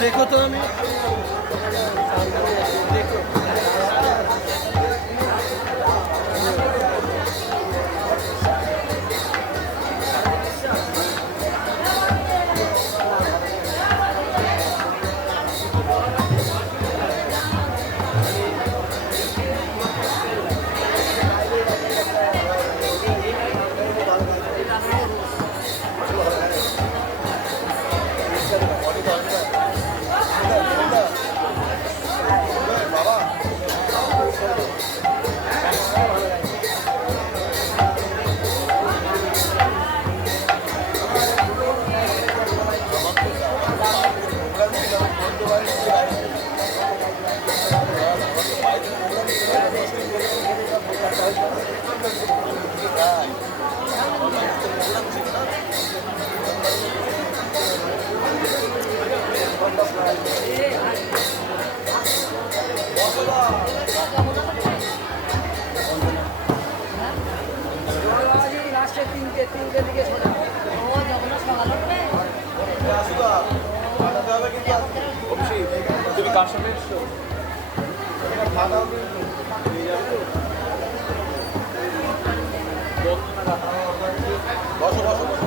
देखो तो हमें देखो তুমি কার সাথে এসছো? বসো বসো বসো।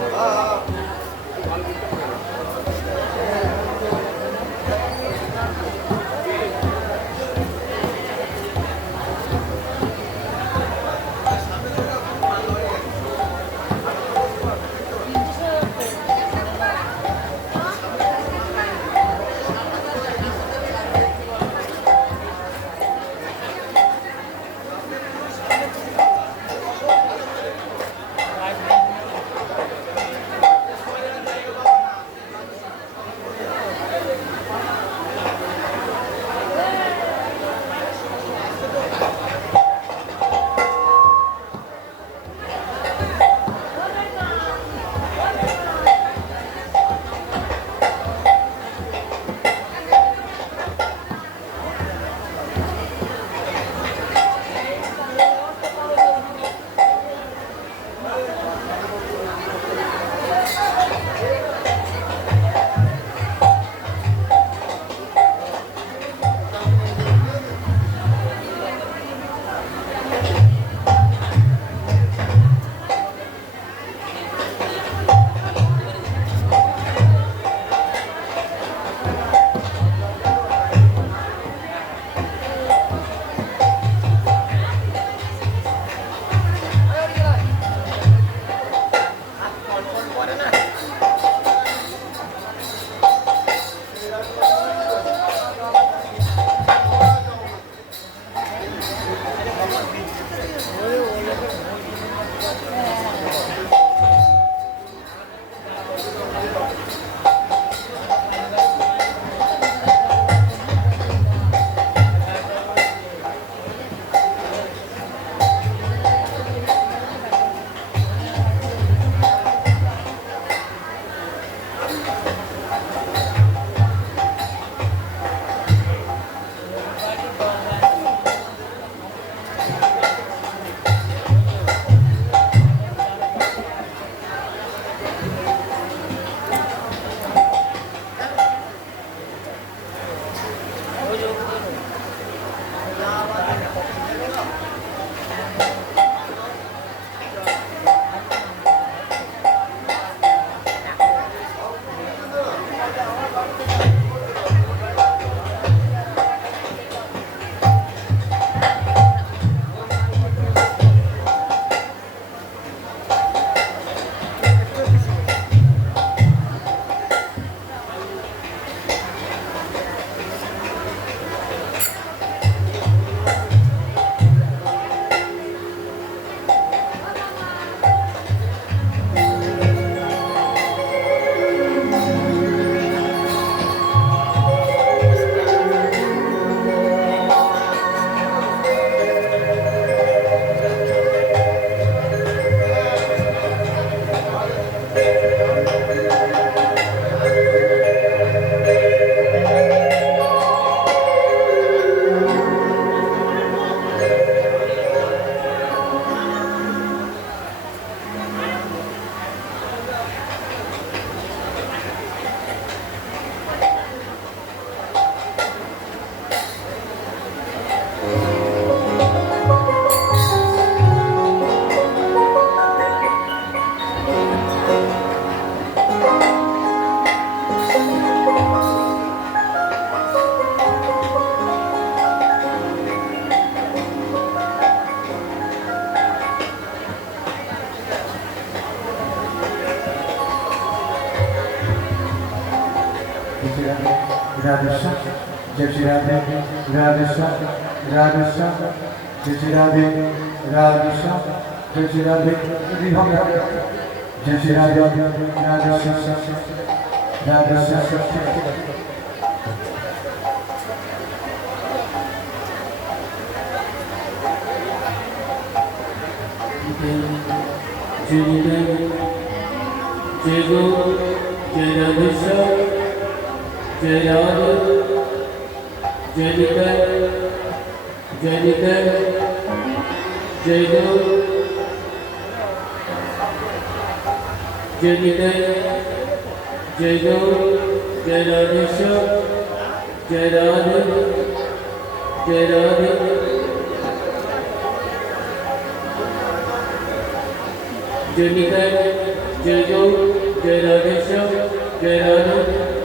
Radhe Shyam, Jai Shri Radhe, Radhe Shyam, Radhe Shyam, Jai Shri Radhe, Radhe Shyam, Jai Shri Radhe, Jai Shri Radhe, Radhe Shyam, Radhe Shyam. Jai Guru, Jai Radhe Shyam, Jai Radhe, Jai Nitai, Jai Nitai, Jai Guru, Jai Nitai, Jai Guru, Jai Radhe Shyam, Jai Radhe, Jai Radhe, Jai Nitai, Jai Guru, Jai Radhe Shyam, Jai Radhe.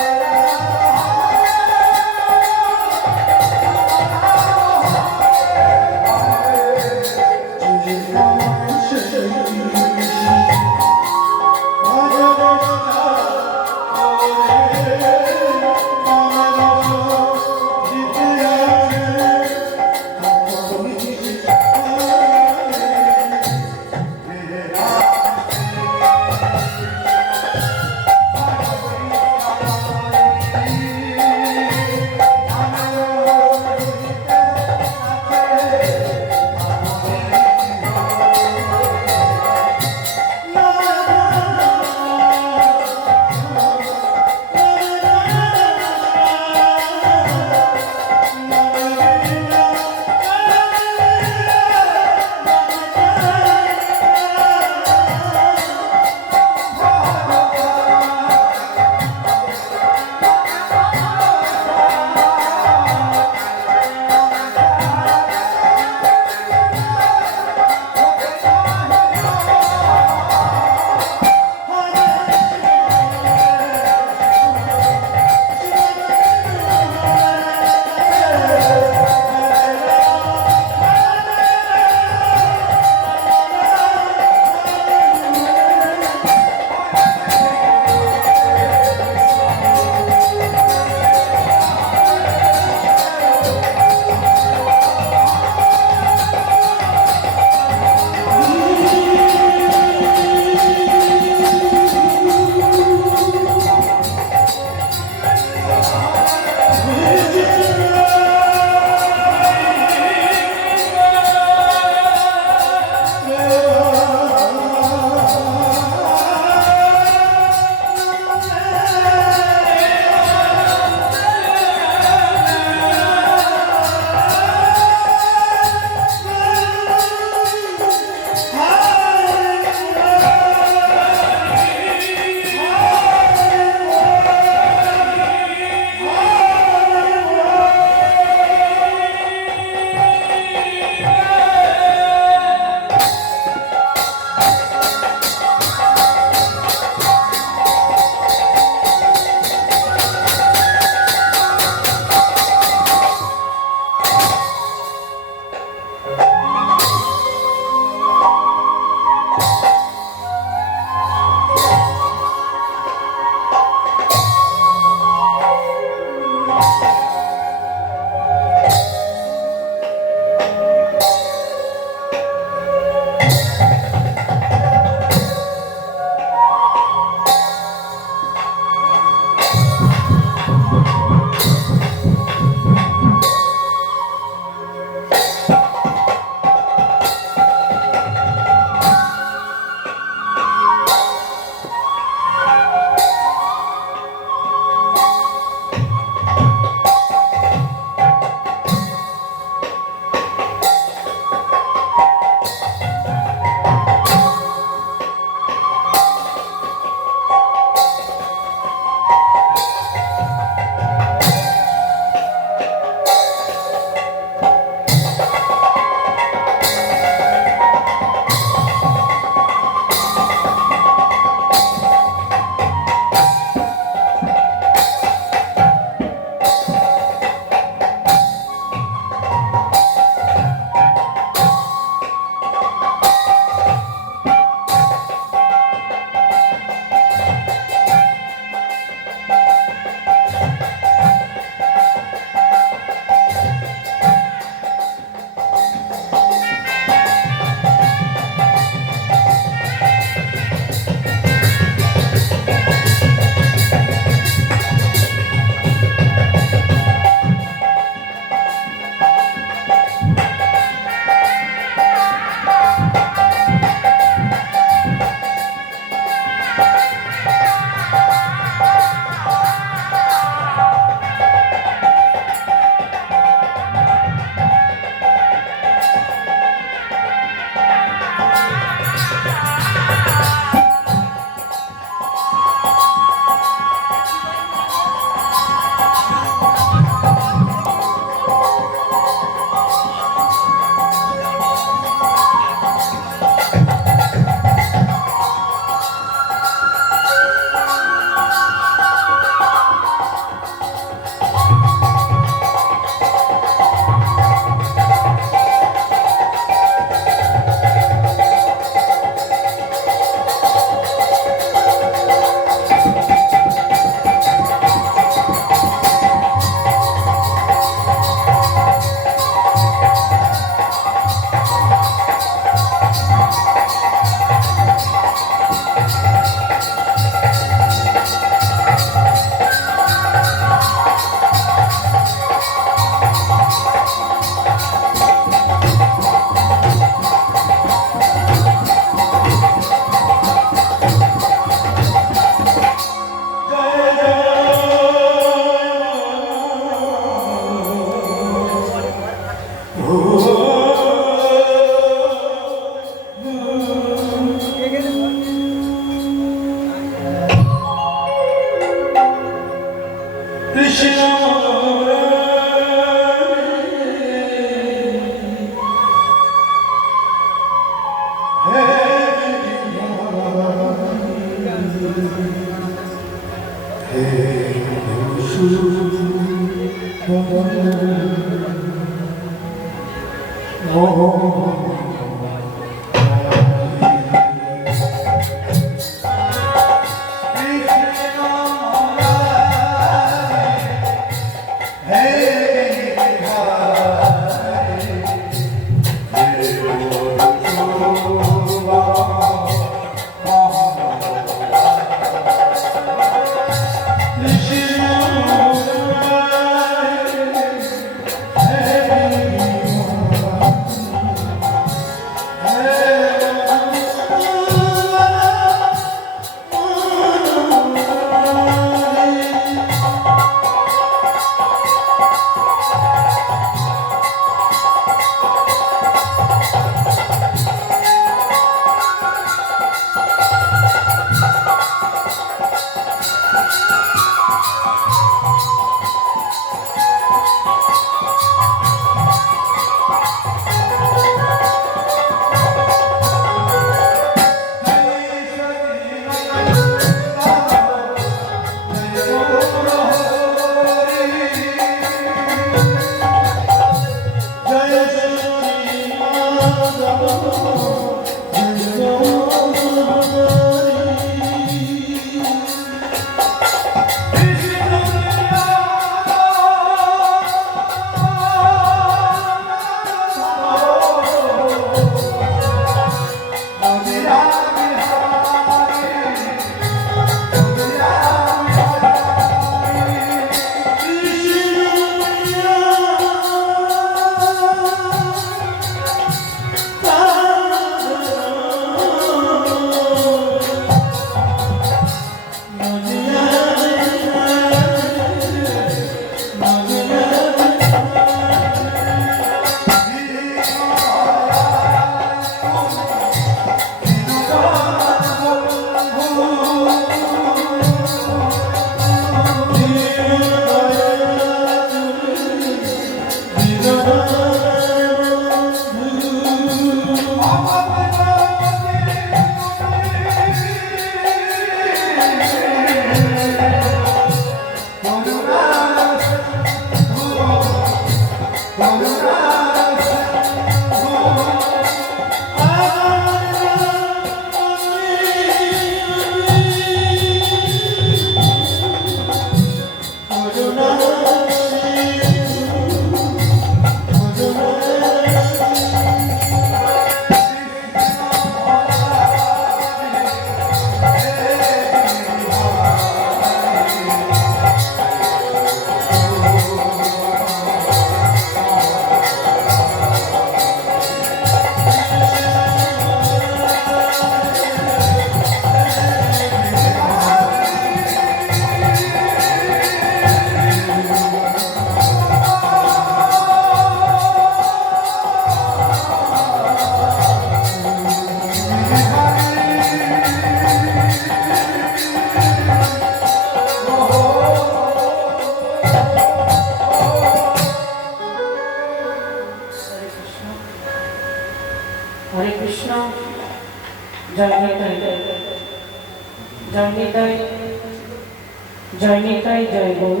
জয় নিতাই জয় গৌর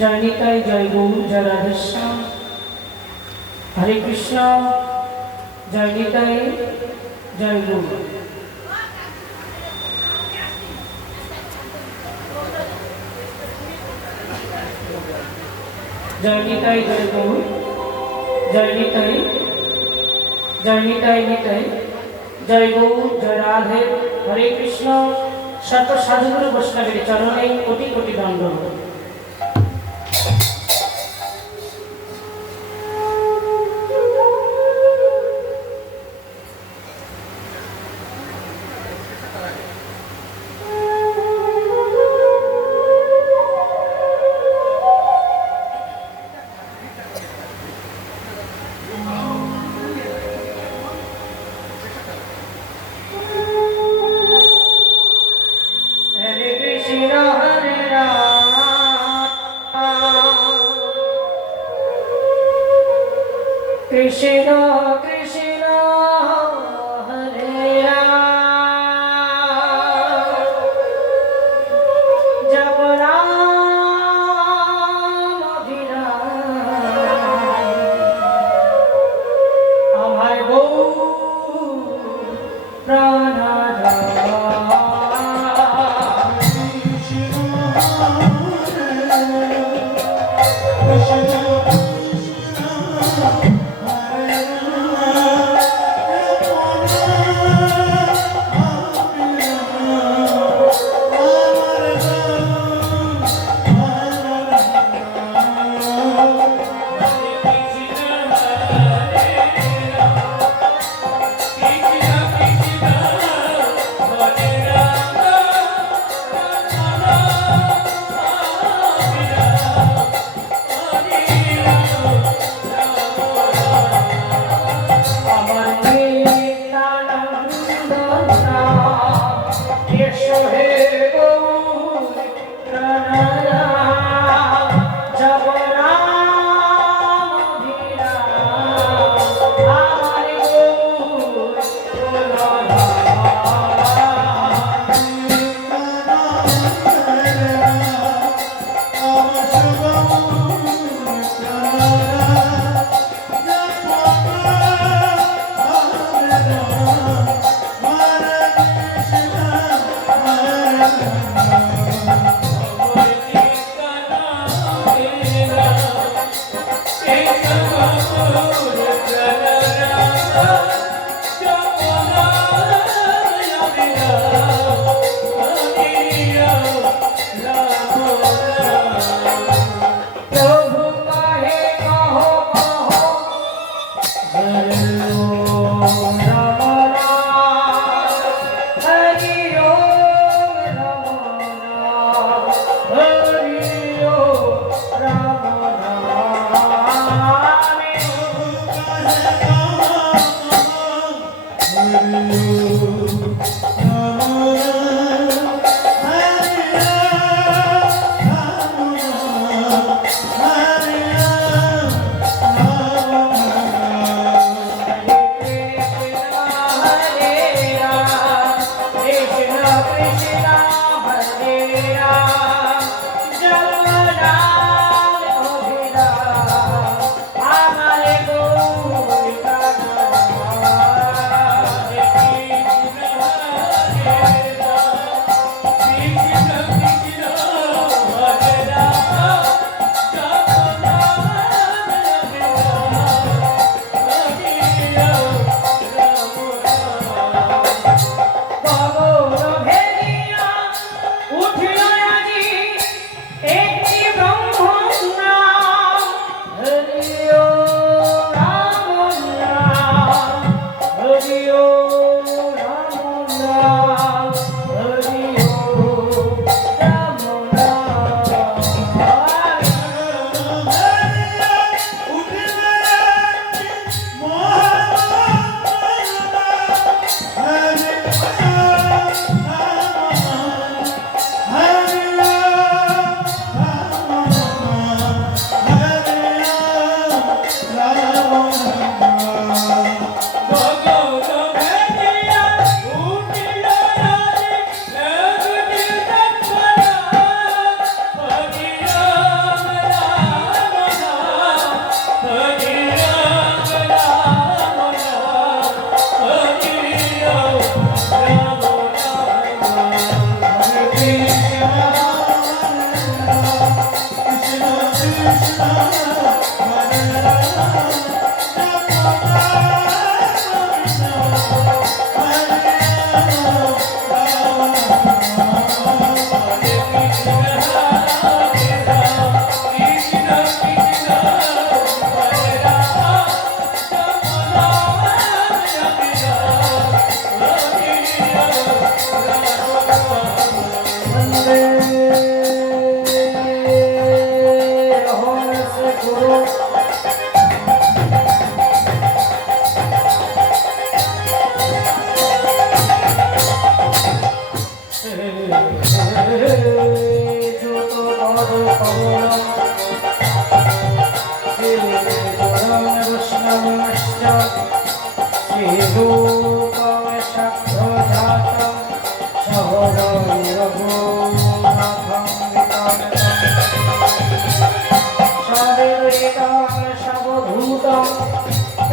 জয় নিতাই জয় গৌর জয় রাধেশ্যাম হরে কৃষ্ণ জয় নিতাই জয় গৌর জয় নিতাই জয় গৌর জয় নিতাই নিতাই জয় গৌর জয় রাধে হরে কৃষ্ণ শত সাধুগুরু বৈষ্ণবের চরণে কোটি কোটি দণ্ডবত। আমার গৌ প্রাণাধার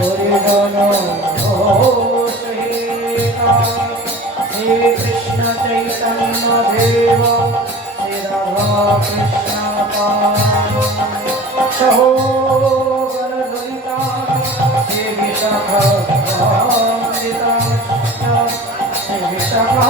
হরিজন শ্রী কৃষ্ণ চৈতন্য দেব শ্রী রাধা কৃষ্ণ সহো গণললিতা শ্রী বিশাখা শ্রী বিশাখা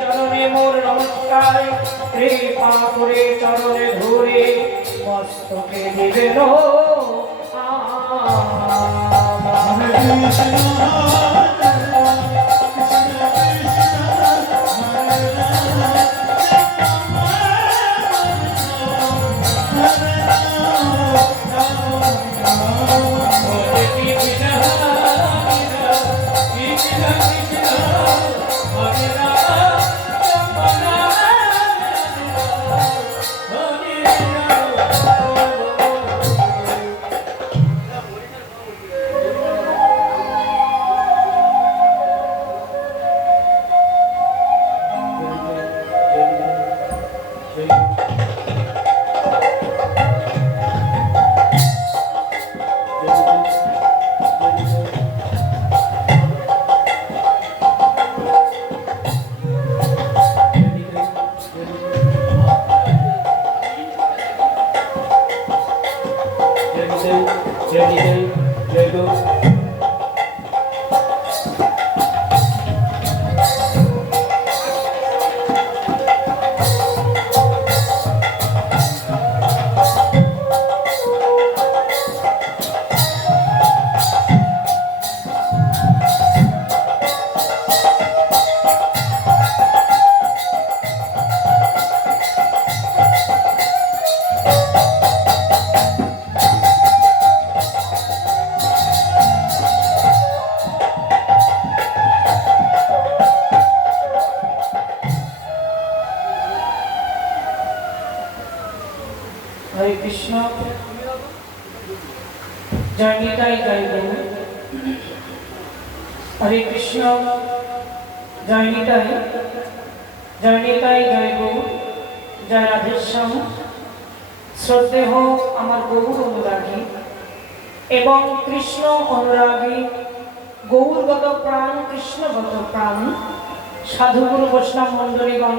চরণে মোর নমস্কার কৃপা করে চরণে ধরে মস্তকে নিবেন হরে কৃষ্ণ জয় নিতাই জয় গৌর হরে কৃষ্ণ জয় নিতাই জয় গৌর জয় রাধেশ্যাম শ্রদ্ধেয় আমার গৌর অনুরাগী এবং কৃষ্ণ অনুরাগী গৌরগত প্রাণ কৃষ্ণগত প্রাণ সাধুগুরু বৈষ্ণব মণ্ডলীগণ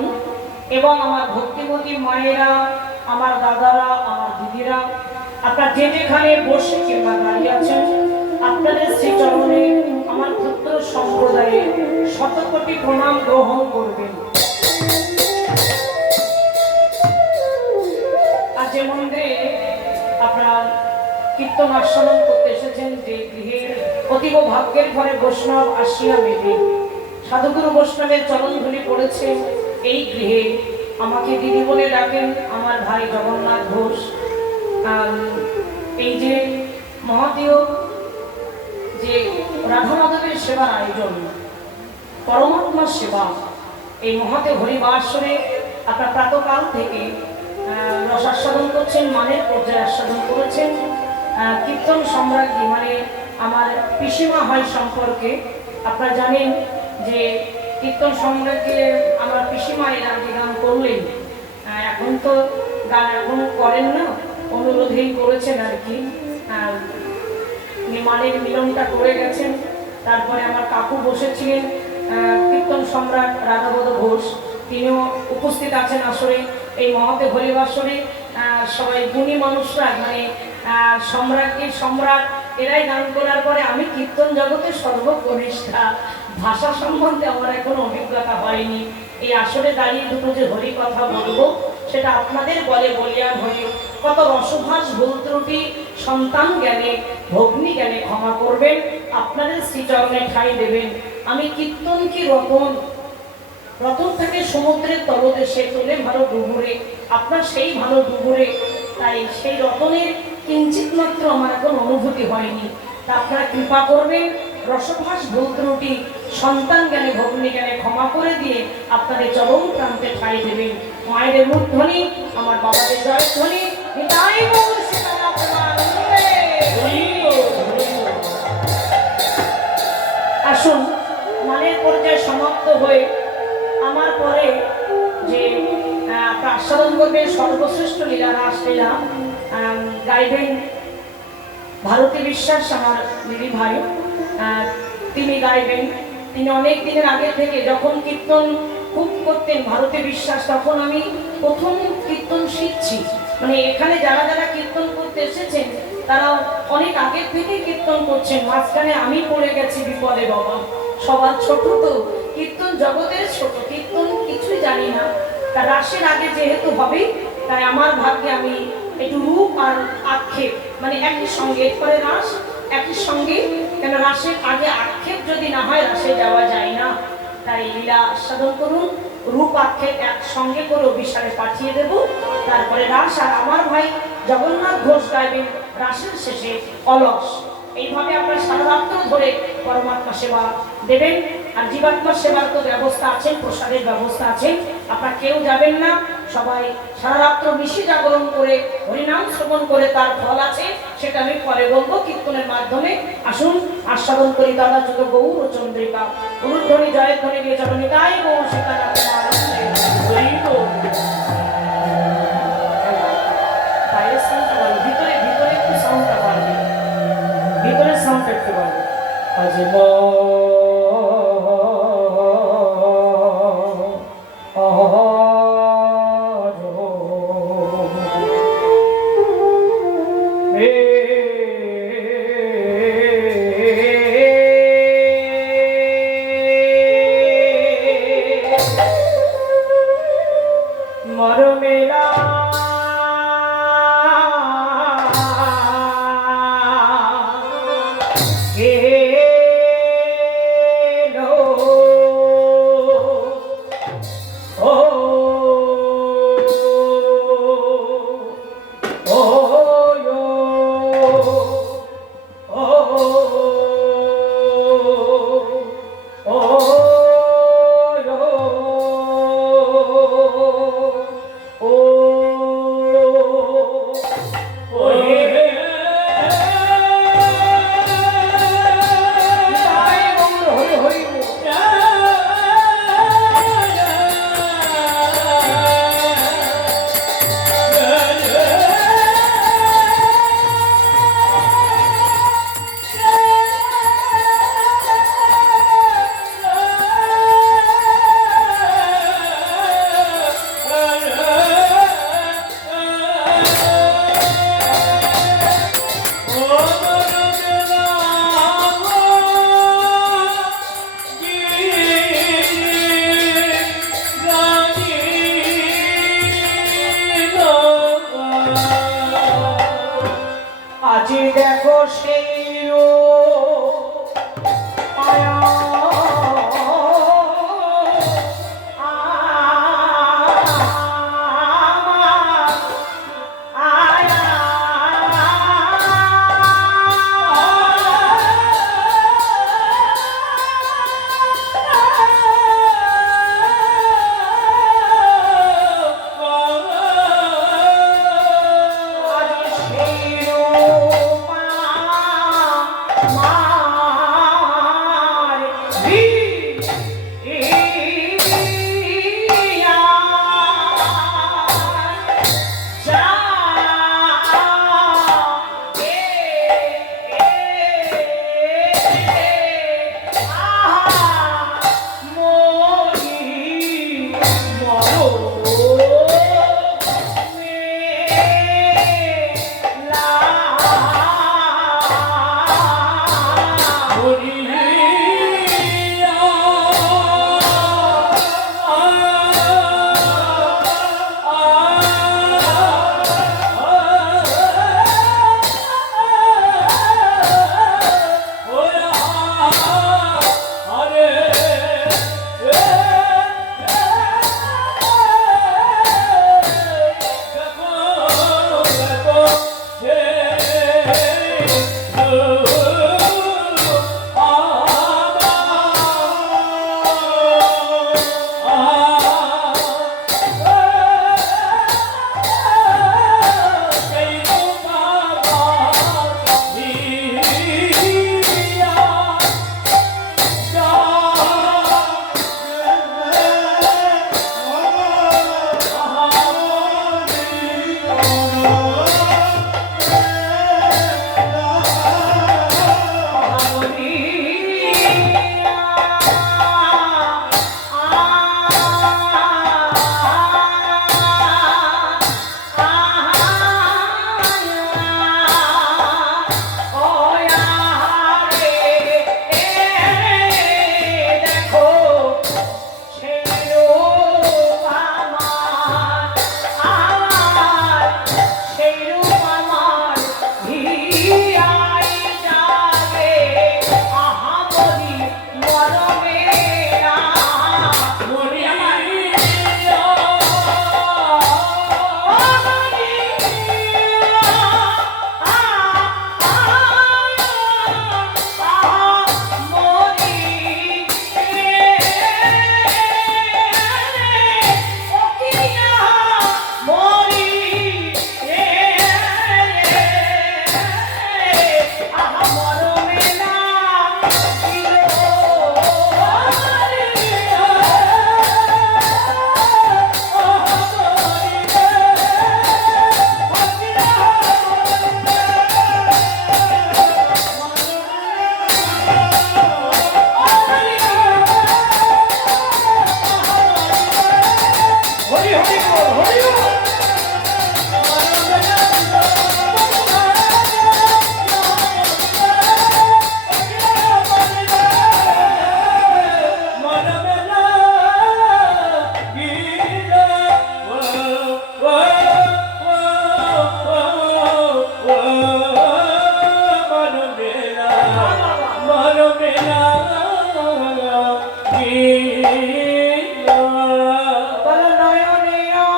এবং আমার ভক্তিমতী মায়েরা আমার দাদারা আমার দিদিরা আপনারা যে যেখানে বসে কিংবা দাঁড়িয়ে আছেন আপনাদের শ্রীচরণে আমার ক্ষুদ্র সম্প্রদায়ে শতকোটি প্রণাম গ্রহণ করবেন। আর যে মন্দিরে আপনারা কীর্তন আস্বাদন করতে এসেছেন, যে গৃহের অতীব ভাগ্যের ঘরে বৈষ্ণব আসিয়া মেলে সাধুগুরু বৈষ্ণবের চরণধুলি পড়েছে, এই গৃহে আমাকে দিদি বলে ডাকেন আমার ভাই জগন্নাথ ঘোষ। এই যে মহাদেব যে রাধা মাধবের সেবার আয়োজন, পরমাত্মার সেবা, এই মহাদেব হরিবাসরে আপনার প্রাতকাল থেকে রসাস্বাদন করছেন, মানের পর্যায়ে আস্বাদন করেছেন। কীর্তন সম্রাজ্ঞী মানে আমার পিসিমা হয় সম্পর্কে আপনারা জানেন যে কীর্তন সম্রাজ্ঞী আমার পিসিমা এর আগে গান করলেন, এখন তো গান এখন করেন না, অনুরোধেই করেছেন আর কি, মানের মিলনটা করে গেছেন। তারপরে আমার কাকু বসেছিলেন কীর্তন সম্রাট রাধাবোধ ঘোষ, তিনিও উপস্থিত আছেন আসরে। এই মহাদেব হরিবাসরে সবাই গুণী মানুষরা মানে সম্রাজ্ঞীর সম্রাট এরাই গান করার পরে আমি কীর্তন জগতে সর্বকনিষ্ঠা। ভাষা সম্বন্ধে আমার এখনো অভিজ্ঞতা হয়নি। এই আসরে দাঁড়িয়ে দুটো যে হরি কথা বলবো সেটা আপনাদের বলে বলিয়ান হয়ে কত রসভাস ভুল ত্রুটি সন্তান জ্ঞানে ভগ্নী জ্ঞানে ক্ষমা করবেন, আপনাদের শ্রীচরণে ঠাঁই দেবেন। আমি কীর্তন কি রতন, রতন থেকে সমুদ্রের তলদেশে তোলে ভালো ডুবুরে, আপনার সেই ভালো ডুবুরে, তাই সেই রতনের কিঞ্চিত মাত্র আমার এখন অনুভূতি হয়নি। তা আপনারা কৃপা করবেন, রসভাস ভুল ত্রুটি সন্তান জ্ঞানে ভগ্নী জ্ঞানে ক্ষমা করে দিয়ে আপনাদের চরম প্রান্তে ঠাঁই দেবেন। মায়েদের মূর্ধনি, আমার বাবাদের জয়ধ্বনি, নিতাই গৌর সীতানাথ প্রেমানন্দে। আসুন, মানের পর্যায়ে সমাপ্ত হয়ে আমার পরে যে আস্বাদন করবেন সর্বশ্রেষ্ঠ লীলা রাসলীলা গাইবেন ভারতী বিশ্বাস, আমার দিদি ভাই, তিনি গাইবেন। তিনি অনেক দিনের আগে থেকে যখন কীর্তন খুব করতেন ভারতী বিশ্বাস, তখন আমি প্রথম কীর্তন শিখছি। মানে এখানে যারা যারা কীর্তন করতে এসেছেন তারা অনেক আগের থেকেই কীর্তন করছেন, মাঝখানে আমি পড়ে গেছি বিপদে বাবা। সবার ছোট তো, কীর্তন জগতের ছোট, কীর্তন কিছুই জানি না। তা রাসের আগে যেহেতু হবেই, তাই আমার ভাগ্যে আমি একটু রূপ আর আক্ষেপ মানে একই সঙ্গে, এরপরে রাস একই সঙ্গে, কেন রাসের আগে আক্ষেপ যদি না হয় রাসে যাওয়া যায় না। তাই লীলা আস্বাদন করুন, রূপ আক্ষেপ একসঙ্গে করে অভিসারে পাঠিয়ে দেব, তারপরে রাস। আর আমার ভাই জগন্নাথ ঘোষ গাইবেন রাসের শেষে অলস। এইভাবে আপনারা সারা রাত্র ধরে পরমাত্মা সেবা দেবেন। আর জীবাত্মার সেবার তো ব্যবস্থা আছে, প্রসাদের ব্যবস্থা আছে, আপনারা কেউ যাবেন না, সবাই সারা রাত্র নিশি জাগরণ করে হরিনাম শ্রবণ করে তার ফল আছে, সেটা আমি পরে বলবো কীর্তনের মাধ্যমে। আসুন আস্বাদন করি দাদা যুগ গৌর ও চন্দ্রিকা, অনুধ্বনি জয়ধ্বনি দিয়ে চরণে তাই গৌর সীতানাথ আনন্দে হরি বল। ভিতরে ভিতরে একটু সাউন্ডটা বাড়বে, ভিতরে সাউন্ড একটু বাড়বে। আজ মরমেলা হে বল নয়নে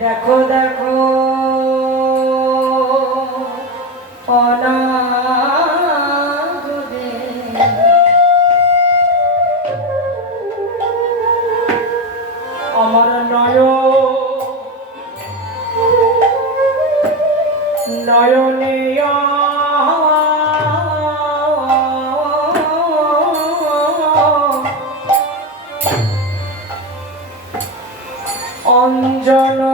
দেখো দেখো অনাগদে আমার নয়নে অঞ্জন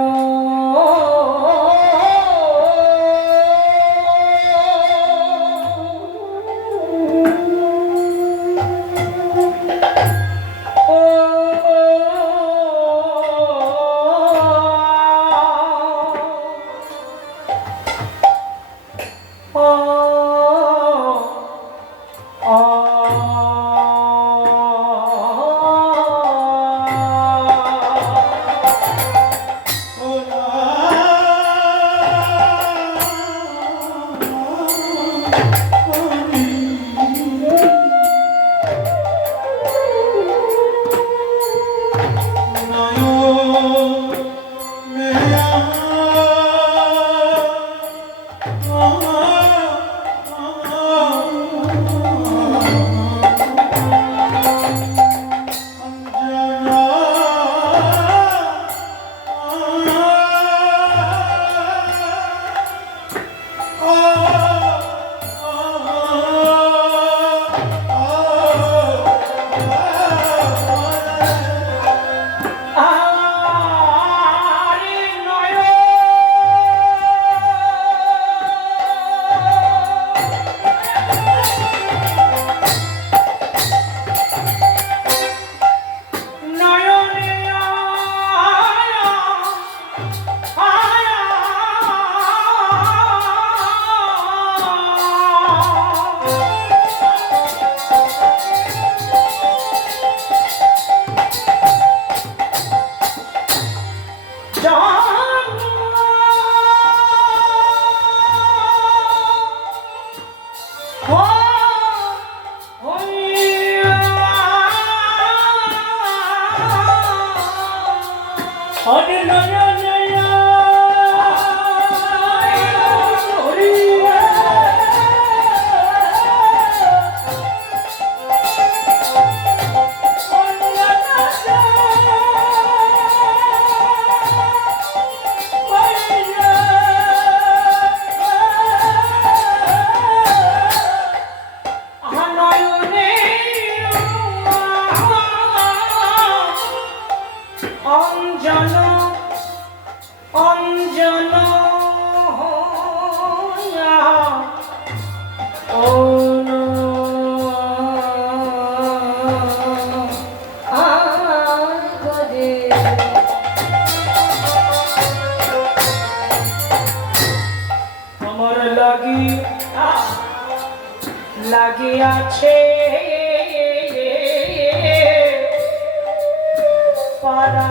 লাগিয়াছে পারা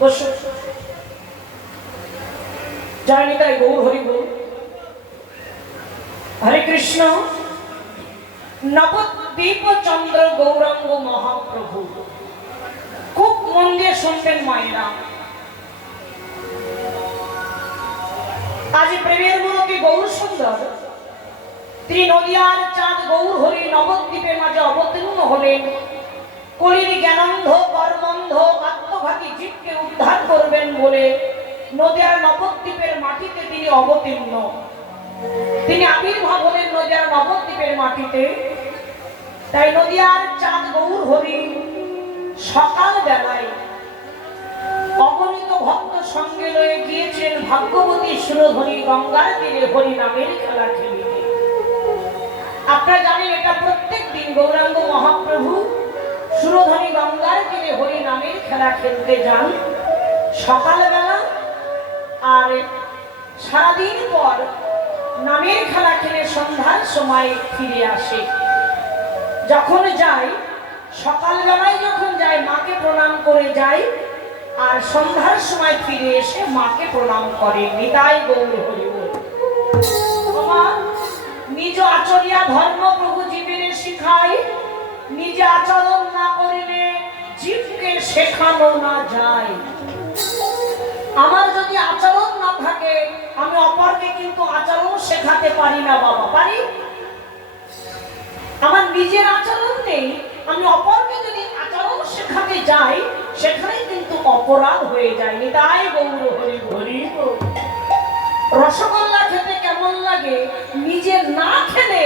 বসুন। জয় নিতাই গৌর হরি বল। হরে কৃষ্ণ। নবদ্বীপ চন্দ্র গৌরাঙ্গ মহাপ্রভু, খুব মন দিয়ে শুনবেন মায়েরা। আজ প্রেমের মূরতি গৌর সুন্দর তিনি নদিয়ার চাঁদ গৌর হরি নবদ্বীপের মাঝে অবতীর্ণ হলেন। কলির জ্ঞানান্ধ কর্মন্ধ আত্মঘাতী জীবকে উদ্ধার করবেন বলে নদিয়ার নবদ্বীপের মাটিতে তিনি অবতীর্ণ। তিনি আবির্ভাব হলেন নদিয়ার নবদ্বীপের মাটিতে। তাই নদিয়ার চাঁদ গৌর হরি সকাল বেলায় অগণিত ভক্ত সঙ্গে লয়ে গিয়েছেন ভাগ্যবতী সুরধনী গঙ্গার তীরে হরি নামের খেলা খেলিতে। আপনারা জানেন এটা প্রত্যেক দিন গৌরাঙ্গ মহাপ্রভু সুরধনী গঙ্গার তীরে হরি নামের খেলা খেলতে যান সকালবেলা, আর সারাদিন পর নামের খেলা খেলে সন্ধ্যার সময় ফিরে আসে। যখন যায় সকালবেলায় যখন যায় মাকে প্রণাম করে যায়, আর সন্ধ্যার সময় ফিরে এসে মাকে প্রণাম করে। নিতাই গৌর হরি বল। নিজ আচরিয়া ধর্ম প্রভু জীবের শিখায়, নিজে আচরণ না করিলে জীবকে শেখানো না যায়। আমার যদি আচরণ না থাকে আমি অপরকে কিন্তু আচরণ শেখাতে পারি না বাবা, পারি? আমার নিজের আচরণ নেই, আমি অপরকে যদি আচরণ শেখাতে যাই সেখানে কিন্তু অপরাধ হয়ে যায়। নিতাই গৌর হরি হরি। রসগোল্লা খেতে কেমন লাগে নিজে না খেলে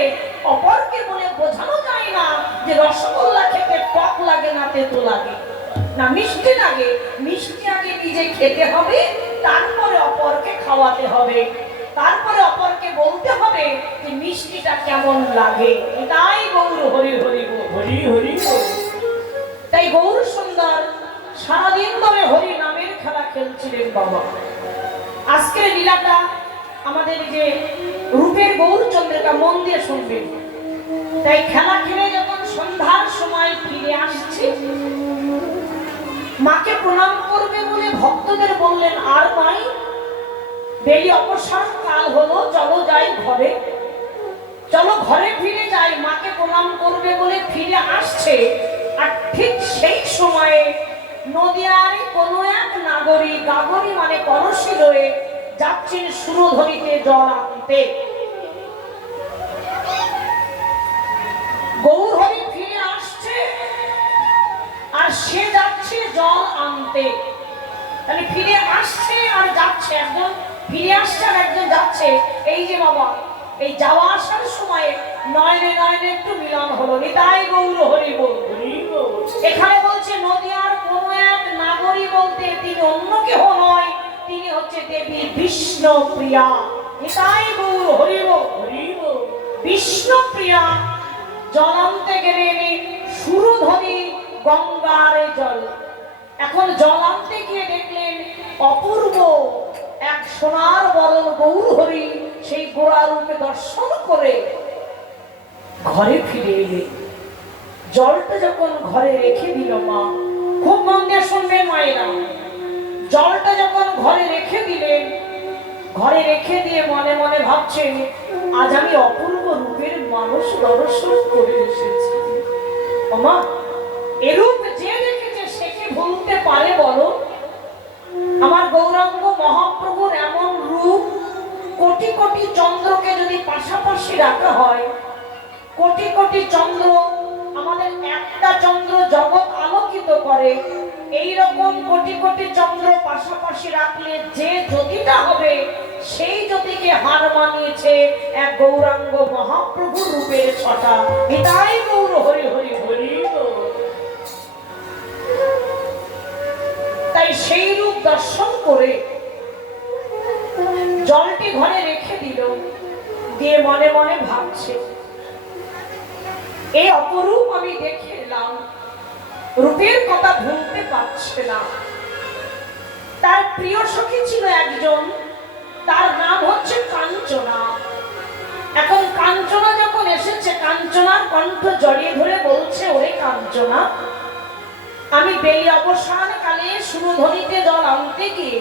অপরকে বলে বোঝানো যায় না যে রসগোল্লা খেতে টক লাগে না তেতো লাগে না মিষ্টি লাগে। মিষ্টি আগে নিজে খেতে হবে, তারপরে অপরকে খাওয়াতে হবে, তারপরে অপরকে বলতে হবে যে মিষ্টিটা কেমন লাগে। তাই গৌর হরি হরি হরি হরি। তাই গৌর সুন্দর সারাদিন ধরে হরি নামের খেলা খেলছিলেন বাবা। আজকের লীলাটা আমাদের যে রূপের গৌরচন্দ্রটা মন দিয়ে শুনবেন। তাই খেলা খেলে যখন সন্ধ্যার সময় ফিরে আসছে মাকে প্রণাম করবে বলে ভক্তদের বললেন, আর মাই বেলি অবসান কাল হলো, চলো যাই ঘরে, চলো ঘরে ফিরে যাই। মাকে প্রণাম করবে বলে ফিরে আসছে, আর ঠিক সেই সময়ে নদিয়ার কোনো এক নাগরিক, নাগরী মানে কলসি লয়ে যাচ্ছেন সুরধরিতে জল আনতে। গৌর হরি ফিরে আসছে আর সে যাচ্ছে জল আনতে। তাহলে ফিরে আসছে আর যাচ্ছে, একজন ফিরে আসছে আর একজন যাচ্ছে। এই যে বাবা এই যাওয়া আসার সময় নয়নে নয়নে একটু মিলন হলো। নিতাই গৌর হরি বল। এখানে বলছে নদিয়ার কোন এক নাগরী বলতে তিনি অন্য কেহ নয়, তিনি হচ্ছে দেবী বিষ্ণুপ্রিয়া। নিতাই গৌর হরি বল। বিষ্ণুপ্রিয়া জল আনতে গেলেন সুরধনী গঙ্গার জল। এখন জল আনতে গিয়ে দেখলেন অপূর্ব এক সোনার বরণ গৌর হরি সেই গোড়া রূপে দর্শন করে ঘরে ফিরে এলেন। জলটা যখন ঘরে রেখে দিল মা, খুব মন দিয়ে শুনবেন মায়েরা, জলটা যখন ঘরে রেখে দিলেন, ঘরে রেখে দিয়ে মনে মনে ভাবছেন আজ আমি অপূর্ব রূপের মানুষ দর্শন করে এসেছি। মা এরূপ যে দেখেছে সে কি ভুলতে পারে বলো? আমার গৌরাঙ্গ মহাপ্রভুর এমন রূপ, কোটি কোটি চন্দ্রকে যদি পাশাপাশি রাখা হয়, কোটি কোটি চন্দ্র আমাদের একটা চন্দ্র জগৎ আলোকিত করে, এই রকম কোটি কোটি চন্দ্র পাশাপাশি রাখলে যে জ্যোতিটা হবে সেই জ্যোতিকে হার মানিয়েছে এক গৌরাঙ্গ মহাপ্রভু রূপের ছটা। নিতাই গৌর হরি হরি হরি। তাই সেই রূপ দর্শন করে জলটি ঘরে রেখে দিল, দিয়ে মনে মনে ভাবছে এই অপরূপ আমি দেখে এলাম, রূপের কথা ভুলতে পারছে না। তার প্রিয় সখী ছিল একজন, তার নাম হচ্ছে কাঞ্চনা। এখন কাঞ্চনা যখন এসেছে, কাঞ্চনার কণ্ঠ জড়িয়ে ধরে বলছে, ওরে কাঞ্চনা আমি বেলি অবসানকালে সুরধ্বনিতে জল আনতে গিয়ে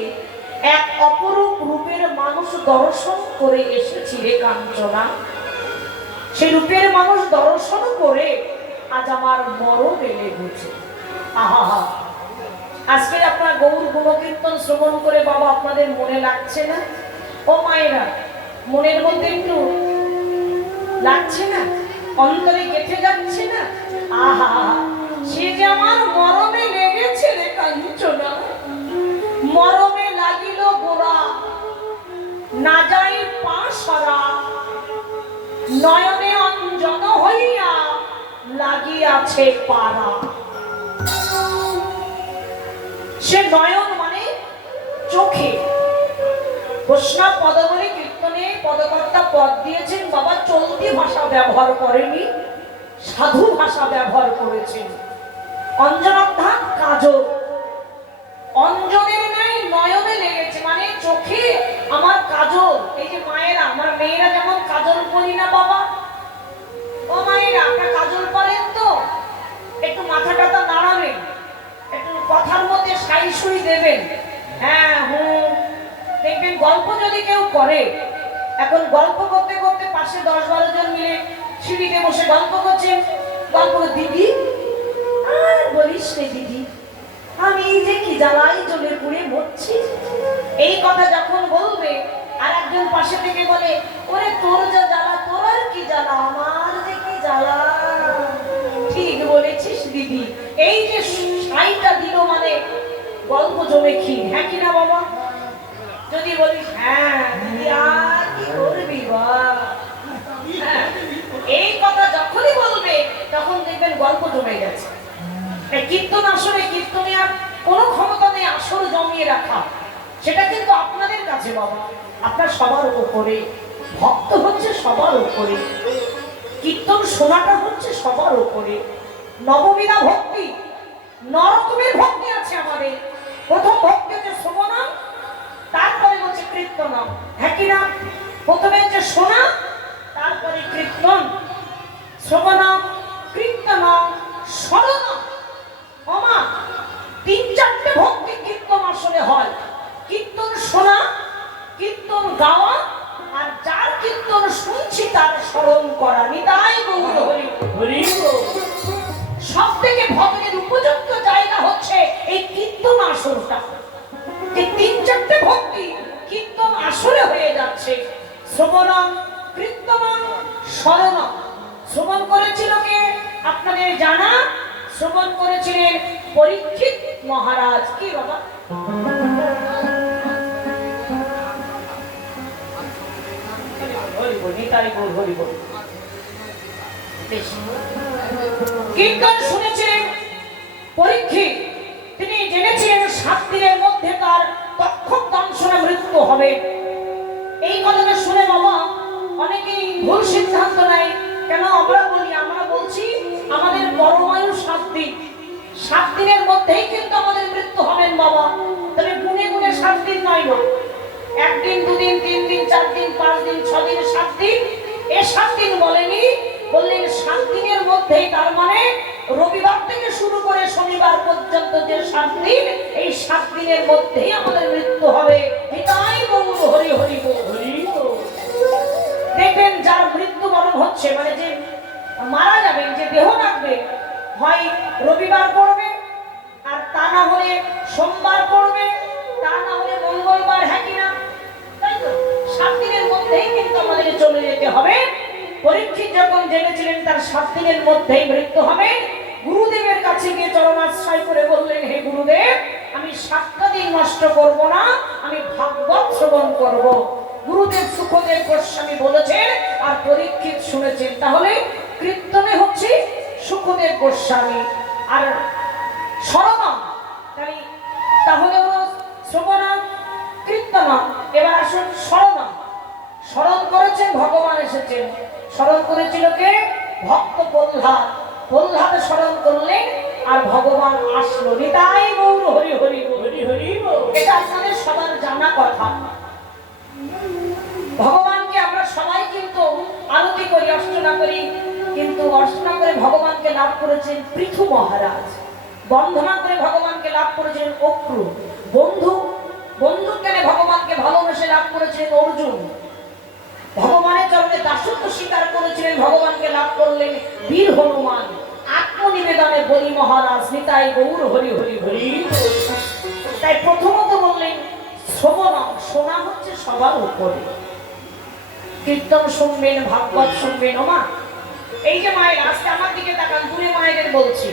এক অপরূপ রূপের মানুষ দর্শন করে এসেছি রে কাঞ্চনা। সেই রূপের মানুষ দর্শন করে আজ আমার মরণ এলে বুঝে। আহা, আজকের আপনার গৌর গুণকীর্তন শ্রবণ করে বাবা আপনাদের মনে লাগছে না? ও মায়েরা, মনের মধ্যে একটু লাগছে না? অন্তরে গেঁথে যাচ্ছে না? আহা, সে যে আমার মরমে লেগেছে রে কাঞ্চনা। মরমে লাগিল গোড়া, না যাই পা সারা, নয়নে অঞ্জন হইয়া লাগিয়াছে পারা। সে নয়ন মানে চোখে। বৈষ্ণব পদবলী কীর্তনে পদকর্তা পদ দিয়েছেন বাবা, চলতি ভাষা ব্যবহার করেনি, সাধু ভাষা ব্যবহার করেছেন। অঞ্জনাধ্যান কাজল, অঞ্জনের নাই নয়নে লেগেছে মানে চোখে আমার কাজল। এই যে মায়েরা, আমার মেয়েরা যেমন কাজল পরি না বাবা, ও মায়েরা আপনারা কাজল পরেন তো? একটু মাথাটা নাড়াবেন, একটু কথার মধ্যে সাই সুই দেবেন। হ্যাঁ হুম, দেখবেন গল্প যদি কেউ করে, এখন গল্প করতে করতে পাশে 10-12 জন মিলে সিঁড়িতে বসে গল্প করছেন। গল্প, দিদি আর বলিস রে দিদি, আমি এই যে কি জ্বালাই জ্বলে পুড়ে মরছি। এই কথা যখন বলবে আর একজন পাশে থেকে বলে, ওরে তোর যা জ্বালা, তোর আর কি জ্বালা, আমার যে কি জ্বালা। ঠিক বলেছিস দিদি। এই যে সাইটা দিল মানে গল্প জমে ক্ষীণ, হ্যাঁ কিনা বাবা? যদি বলিস হ্যাঁ দিদি আর কি করবি বা, এই কথা যখনই বলবে তখন দেখবেন গল্প জমে গেছে। কীর্তন আসলে কীর্তনে আর কোনো ক্ষমতা নেই আসর জমিয়ে রাখা। সেটা কিন্তু আপনাদের কাছে বাবা, আপনার সবার উপরে। ভক্ত হচ্ছে সবার উপরে, কীর্তন শোনাটা হচ্ছে সবার উপরে। নববিধা ভক্তি, নরকমের ভক্তি আছে আমাদের। প্রথম ভক্তি হচ্ছে শ্রবণা, তারপরে হচ্ছে কীর্তনম, হ্যাঁ কিনা? প্রথমে হচ্ছে শোনা, তারপরে কীর্তন। শ্রবণম, কীর্তনম, স্মরণম। ওমা, 3-4টে ভক্তি কীর্তন আসলে হয়। কীর্তন শোনা, কীর্তন গাওয়া, আর যার কীর্তন শুনছি তার স্মরণ করা। নিতাই গৌর হরি হরি। সব থেকে ভজনের উপযুক্ত জায়গা হচ্ছে এই কীর্তন আসরটা। যে 3-4টে ভক্তি কীর্তন আসরে হয়ে যাচ্ছে। শ্রবণম, কীর্তনম, স্মরণম। শ্রবণ করেছিল কে? আপনাদের জানা, শ্রবণ করেছিলেন পরীক্ষিত মহারাজ। কি বাবা? কীর্তন শুনেছিলেন পরীক্ষিত। তিনি জেনেছিলেন 7 দিনের মধ্যে তার তক্ষক দংশনে মৃত্যু হবে। এই কথাটা শুনে বাবা অনেকেই ভুল সিদ্ধান্ত নেয়। কেন আমরা বলি, আমরা বলছি আমাদের পরমায়ু 7 দিন। 7 দিনের মধ্যেই কিন্তু আমাদের মৃত্যু হবেন বাবা। তবে গুনে গুনে 7 দিন নয় না, 1 দিন, 2 দিন, 3 দিন, 4 দিন, 5 দিন, 6 দিন, 7 দিন। এই 7 দিন বলেনি, বললেন 7 দিনের মধ্যেই। তার মানে রবিবার থেকে শুরু করে শনিবার পর্যন্ত যে 7 দিন, এই 7 দিনের মধ্যেই আমাদের মৃত্যু হবে। এটাই গৌর হরি হরি হরি। দেখবেন যার মৃত্যুবরণ হচ্ছে মানে যে মারা যাবেন, যে দেহ রাখবে, হয় রবিবার পড়বে, আর তা না হলে সোমবার পড়বে, তা না হলে মঙ্গলবার, হ্যাঁ কিনা? তাই তো 7 দিনের মধ্যেই কিন্তু আমাদের চলে যেতে হবে। পরীক্ষিত যখন জেনেছিলেন তার 7 দিনের মধ্যেই মৃত্যু হবে, গুরুদেবের কাছে গিয়ে চরণাশ্রয় করে বললেন, হে গুরুদেব, আমি 7টা দিন নষ্ট করব না, আমি ভাগবত শ্রবণ করব। গুরুদেব সুখদেব গোস্বামী বলেছেন আর পরীক্ষিত শুনেছেন। তাহলে কীর্তনে হচ্ছে সুখদেব গোস্বামী আর স্মরণম, তাহলে হলো শ্রবণম, কীর্তনম। এবার আসুন স্মরণম। স্মরণ করেছেন ভগবান এসেছেন। স্মরণ করেছিল কে? ভক্ত প্রহ্লাদ। প্রহ্লাদ স্মরণ করলেন আর ভগবান আসলো। নিতাই গৌর হরি হরি হরি হরি। এটা আপনাদের সবার জানা কথা। ভগবানকে আমরা সবাই কিন্তু আরতি করি, অর্চনা করি, কিন্তু অর্চনা করে ভগবানকে লাভ করেছেন পৃথু মহারাজ। বন্ধনা করে ভগবানকে লাভ করেছিলেন অক্রু। বন্ধু জ্ঞানে ভগবানকে ভালোবেসে লাভ করেছিলেন অর্জুন। ভগবানের চরণে দাসত্ব স্বীকার করেছিলেন, ভগবানকে লাভ করলেন বীর হনুমান। আত্মনিবেদনে বলি মহারাজ নিতাই গৌর হরি হরি হরি। তাই প্রথমত বললেন শ্রবণম, শোনা হচ্ছে সবার উপরে। কীর্তন শুনবেন, ভাগবত শুনবেন। ওমা, এই যে মায়ের, আজকে আমার দিকে তাকান, দূরে মায়েদের বলছি।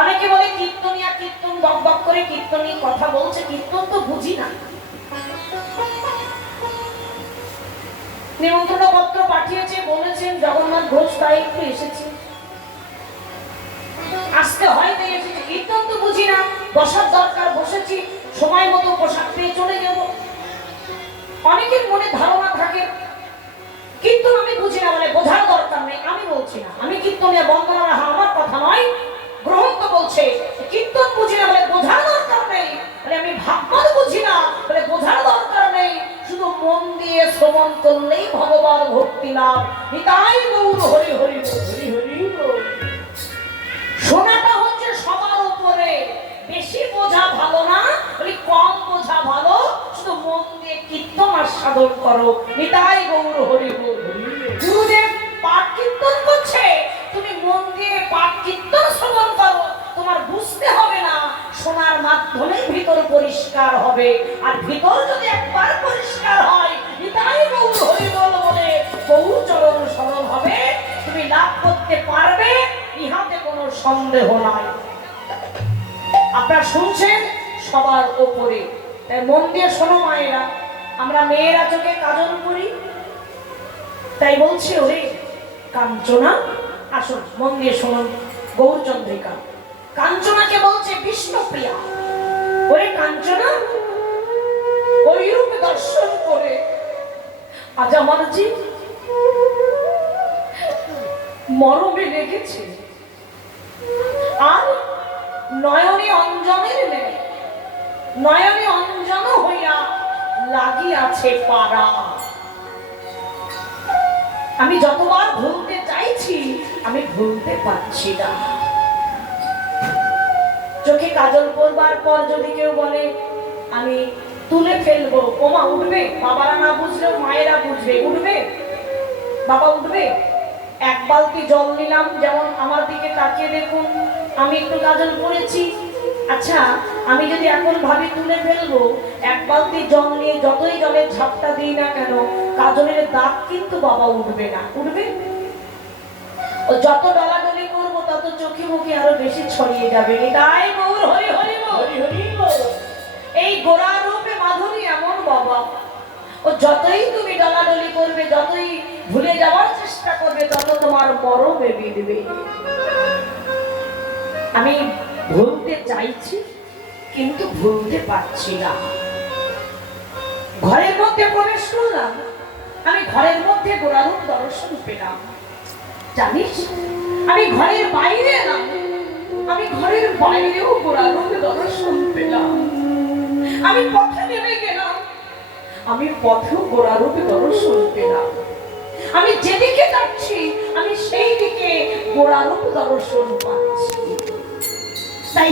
অনেকে বলে কীর্তনিয়া, কীর্তন বক বক করে কীর্তনী কথা বলছে, কীর্তন তো বুঝি না। নিমন্ত্রণ পত্র পাঠিয়েছে, বলেছেন জগন্নাথ ঘোষ তাই একটু এসেছে, আসতে হয় তাই এসেছে। কীর্তন তো বুঝি না, বসার দরকার বসেছি, সময় মতো পোশাক পেয়ে চলে যাব। অনেকের মনে ধারণা থাকে কীর্তন আমি বুঝি না, মানে বোঝার দরকার নেই। আমি বলছি না, আমি কীর্তনে বন্দনা রাখা আমার কথা নয়। গ্রন্থ বলছে কীর্তন বুঝি না বলে বোঝার দরকার নেই, মানে আমি ভাগবত বুঝি না বলে বোঝার দরকার নেই। শুধু মন দিয়ে শ্রবণ করলেই ভগবান ভক্তি লাভ। নিতাই গৌর হরি হরি হরি হরি। শোনাটা হচ্ছে সবার উপরে। বেশি বোঝা ভালো না, বলি কম বোঝা ভালো। শুধু মন দিয়ে কীর্তন আর সাধন করো। নিতাই গৌর হরি হরি। গুরুদেব পাঠ কীর্তন করছে, তুমি মন দিয়ে পাঠ কীর্তন শ্রবণ করো। তোমার বুঝতে হবে না, শোনার মাধ্যমে ভিতর পরিষ্কার হবে। আর ভিতর যদি একবার পরিষ্কার হয়, নিতাই গৌর হরি বল বলে গৌর চরণ স্মরণ হবে, তুমি লাভ করতে পারবে, ইহাতে কোনো সন্দেহ নাই। আপনারা শুনছেন সবার উপরে, তাই মন দিয়ে শোনো মায়েরা। আমরা মেয়েরা চোখে কাজল করি, তাই বলছি ওরে কাঞ্চনা, আসুন মন দিয়ে শুনুন। গৌরচন্দ্রিকা কাঞ্চনাকে বলছে বিষ্ণুপ্রিয়া। ওরে কাঞ্চনা, ওই রূপ দর্শন করে আজ আমার জি মরমে লেগেছে, আর নয়নে অঞ্জনের নেই, নয়নে অঞ্জন হইয়া লাগিয়াছে পারা। আমি যতবার ভুলতে চাইছি, আমি ভুলতে পারছি না। চোখে কাজল পরবার পর যদি কেউ বলে আমি তুলে ফেলবো, ওমা উঠবে? বাবারা না বুঝলেও মায়েরা বুঝবে। উঠবে? বাবা উঠবে? এক বালতি জল নিলাম, যেমন আমার দিকে তাকিয়ে দেখুন, আমি একটু কাজল পরেছি। আচ্ছা, আমি যদি এখন ভাবি তুলে ফেলবো, এক বালতি জল নিয়ে যতই জলের ঝাপটা দিই না কেন, কাজলের দাগ কিন্তু বাবা উঠবে না। উঠবে? ও যত ডলাডলি করবো তত চোখে মুখে আরো বেশি ছড়িয়ে যাবে। তাই গৌর হরি হরি হরি হরি। এই গোরা রূপে মাধুরী এমন বাবা, ও যতই তুমি ডলাডলি করবে, যতই ভুলে যাওয়ার চেষ্টা করবে, তত তোমার মরমে বিঁধবে। আমি ভুলতে চাইছি কিন্তু ভুলতে পারছি না। ঘরের মধ্যে প্রবেশ করলাম, আমি ঘরের মধ্যে গোরারূপ দর্শন পেলাম। জানিস, আমি ঘরের বাইরে এলাম, আমি ঘরের বাইরেও গোরারূপ দর্শন পেলাম। আমি পথে নেমে গেলাম, আমি পথেও গোরারূপ দর্শন পেলাম। আমি যেদিকে যাচ্ছি, আমি সেই দিকে গোরারূপ দর্শন পাচ্ছি। তাই